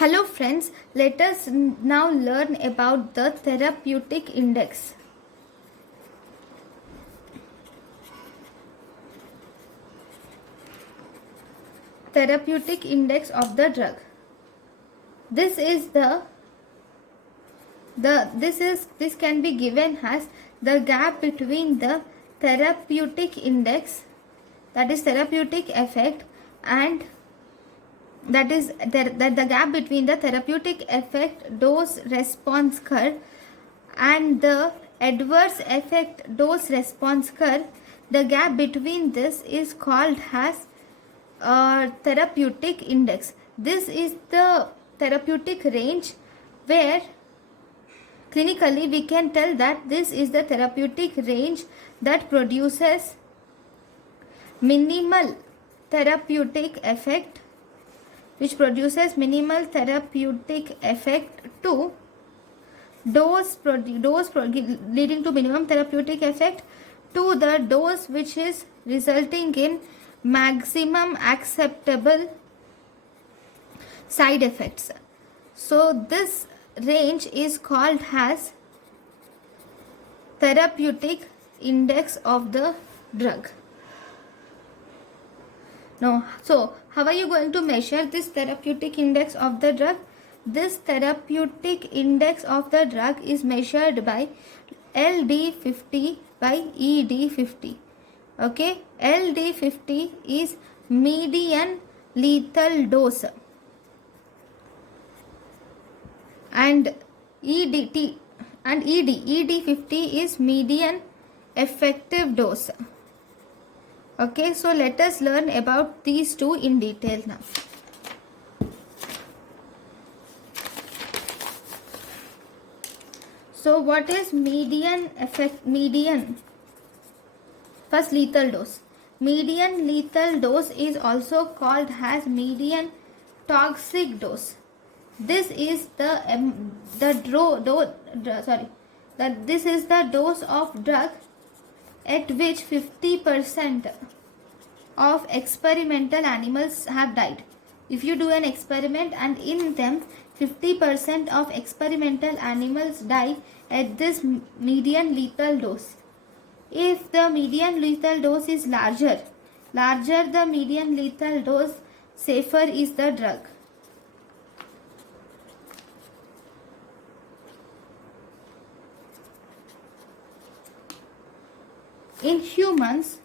Hello friends, let us now learn about the therapeutic index. Therapeutic index of the drug. This can be given as the gap between the therapeutic index, that is therapeutic effect, and the gap between the therapeutic effect dose response curve and the adverse effect dose response curve. The gap between this is called as therapeutic index. This is the therapeutic range where clinically we can tell that this is the therapeutic range that produces minimal therapeutic effect, to dose leading to minimum therapeutic effect to the dose which is resulting in maximum acceptable side effects. So this range is called as therapeutic index of the drug. Now, so how are you going to measure this therapeutic index of the drug? This therapeutic index of the drug is measured by LD50 by ED50. Okay, LD50 is median lethal dose and ED50 is median effective dose. Okay, so let us learn about these two in detail now. So what is first lethal dose? Median lethal dose is also called as median toxic dose. This is this is the dose of drug at which 50% of experimental animals have died. If you do an experiment and in them 50% of experimental animals die at this median lethal dose. If the median lethal dose is larger the median lethal dose, safer is the drug. In humans,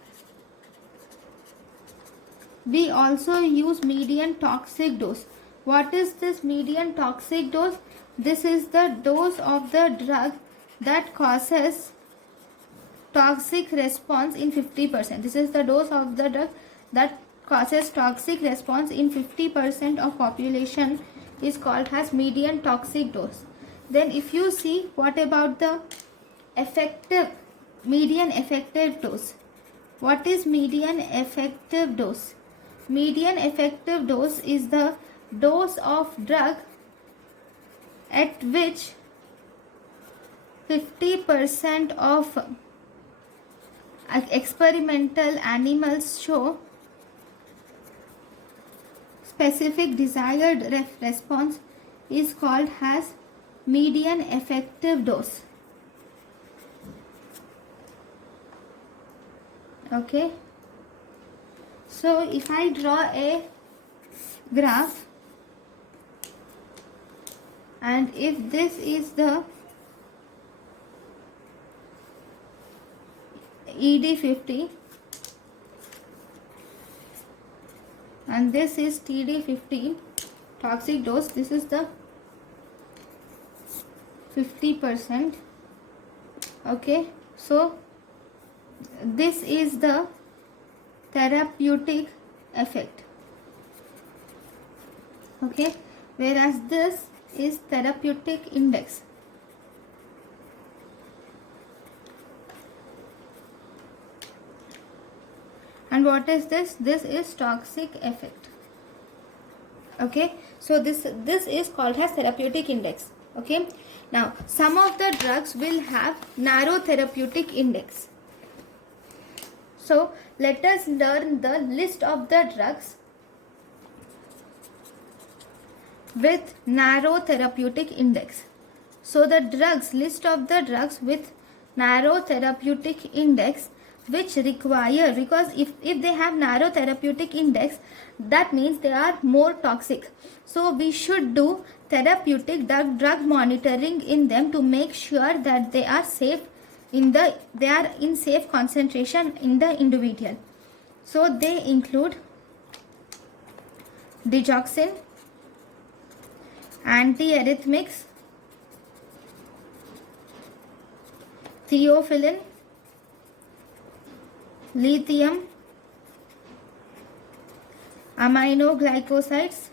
we also use median toxic dose. What is this median toxic dose? This is the dose of the drug that causes toxic response in 50%. This is the dose of the drug that causes toxic response in 50% of population is called as median toxic dose. Then if you see, what about the median effective dose? What is median effective dose? Median effective dose is the dose of drug at which 50% of experimental animals show specific desired response is called as median effective dose. Okay, so if I draw a graph and if this is the ED50 and this is TD15 toxic dose, this is the 50%. Okay, so this is the therapeutic effect. Okay, whereas this is therapeutic index. And what is this? This is toxic effect. Okay, so this is called as therapeutic index. Okay, now some of the drugs will have narrow therapeutic index. So let us learn the list of the drugs with narrow therapeutic index. So the drugs, list of the drugs with narrow therapeutic index which require, because if they have narrow therapeutic index, that means they are more toxic. So we should do therapeutic drug monitoring in them to make sure that they are safe they are in safe concentration in the individual. So they include digoxin, antiarrhythmics, theophylline, lithium, aminoglycosides,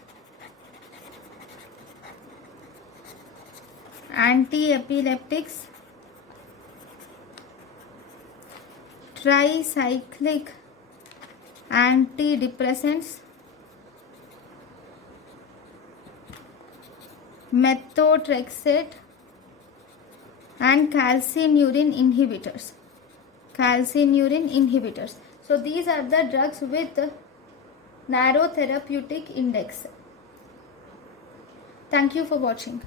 anti-epileptics, tricyclic antidepressants, methotrexate, and calcineurin inhibitors. So these are the drugs with narrow therapeutic index. Thank you for watching.